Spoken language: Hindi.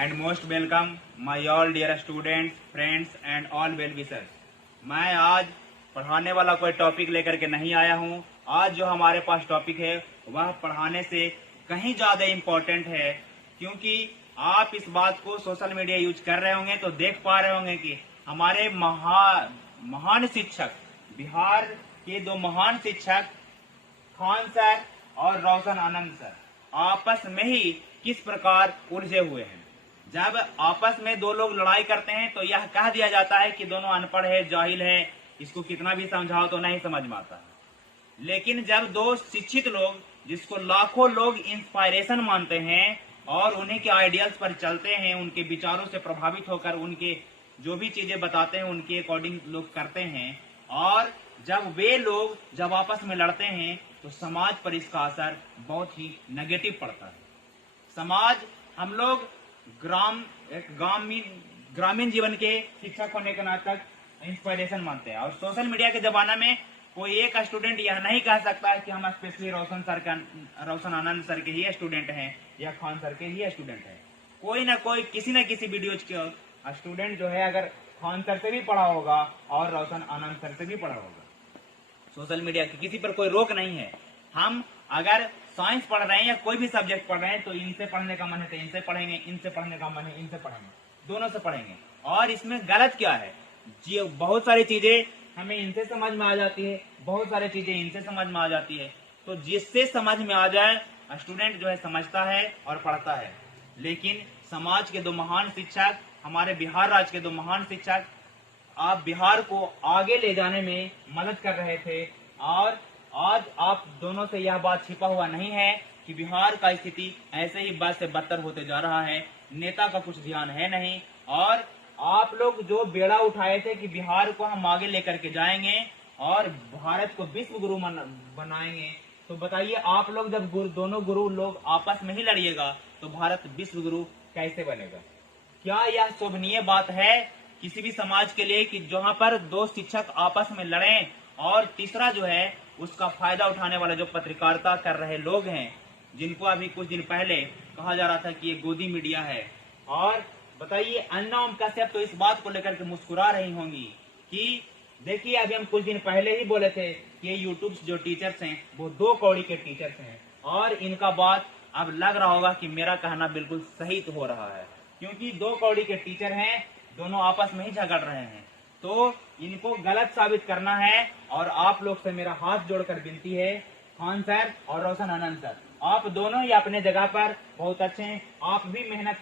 and most welcome my all dear students, friends and all well wishers। मैं आज पढ़ाने वाला कोई टॉपिक लेकर के नहीं आया हूँ। आज जो हमारे पास टॉपिक है वह पढ़ाने से कहीं ज़्यादा इम्पोर्टेंट है, क्योंकि आप इस बात को सोशल मीडिया यूज कर रहे होंगे तो देख पा रहे होंगे कि हमारे महान शिक्षक, बिहार के दो महान शिक्षक खान सर और रोशन आनंद सर आपस में ही किस प्रकार उलझे हुए हैं। जब आपस में दो लोग लड़ाई करते हैं तो यह कह दिया जाता है कि दोनों अनपढ़ है, जाहिल है, इसको कितना भी समझाओ तो नहीं समझ में आता है। लेकिन जब दो शिक्षित लोग, जिसको लाखों लोग इंस्पायरेशन मानते हैं और उन्हीं के आइडियल्स पर चलते हैं, उनके विचारों से प्रभावित होकर उनके जो भी चीजें बताते हैं उनके अकॉर्डिंग लोग करते हैं, और जब आपस में लड़ते हैं तो समाज पर इसका असर बहुत ही नेगेटिव पड़ता है। समाज, हम लोग ग्रामीण जीवन के शिक्षक होने के नाते इंस्पिरेशन मानते हैं, और सोशल मीडिया के जमाना में कोई एक स्टूडेंट यह नहीं कह सकता है कि हम स्पेशली रोशन आनंद सर के ही स्टूडेंट हैं या खान सर के ही स्टूडेंट हैं। कोई ना कोई किसी न किसी वीडियो के स्टूडेंट जो है अगर खान सर से भी पढ़ा होगा और रोशन आनंद सर से भी पढ़ा होगा। सोशल मीडिया की किसी पर कोई रोक नहीं है। हम अगर साइंस पढ़ रहे हैं या कोई भी सब्जेक्ट पढ़ रहे हैं तो इनसे पढ़ने का मन है तो इनसे पढ़ेंगे, इनसे पढ़ने का मन है इनसे पढ़ेंगे, दोनों से पढ़ेंगे। और इसमें गलत क्या है जी? बहुत सारी चीजें हमें इनसे समझ में आ जाती है, बहुत सारी चीजें इनसे समझ में आ जाती है। तो जिससे समझ में आ जाए स्टूडेंट जो है समझता है और पढ़ता है। लेकिन समाज के दो महान शिक्षक, हमारे बिहार राज्य के दो महान शिक्षक आप बिहार को आगे ले जाने में मदद कर रहे थे, और आज आप दोनों से यह बात छिपा हुआ नहीं है कि बिहार का स्थिति ऐसे ही बद से बदतर होते जा रहा है। नेता का कुछ ध्यान है नहीं, और आप लोग जो बेड़ा उठाए थे कि बिहार को हम आगे लेकर के जाएंगे और भारत को विश्व गुरु बनाएंगे, तो बताइए आप लोग जब दोनों गुरु लोग आपस में ही लड़िएगा तो भारत विश्व गुरु कैसे बनेगा? क्या यह शोभनीय बात है किसी भी समाज के लिए कि जहां पर दो शिक्षक आपस में लड़ें और तीसरा जो है उसका फायदा उठाने वाला जो पत्रकारिता कर रहे लोग हैं, जिनको अभी कुछ दिन पहले कहा जा रहा था कि ये गोदी मीडिया है। और बताइए अन्ना ओम कश्यप तो इस बात को लेकर के मुस्कुरा रही होंगी कि देखिए अभी हम कुछ दिन पहले ही बोले थे कि ये यूट्यूब जो टीचर्स हैं वो 2 कौड़ी के टीचर्स हैं, और इनका बात अब लग रहा होगा कि मेरा कहना बिल्कुल सही तो हो रहा है, क्योंकि 2 कौड़ी के टीचर हैं, दोनों आपस में ही झगड़ रहे हैं। तो इनको गलत साबित करना है, और आप लोग से मेरा हाथ जोड़कर विनती है, खान सर और रोशन आनंद सर, आप दोनों ही अपने जगह पर बहुत अच्छे हैं, आप भी मेहनत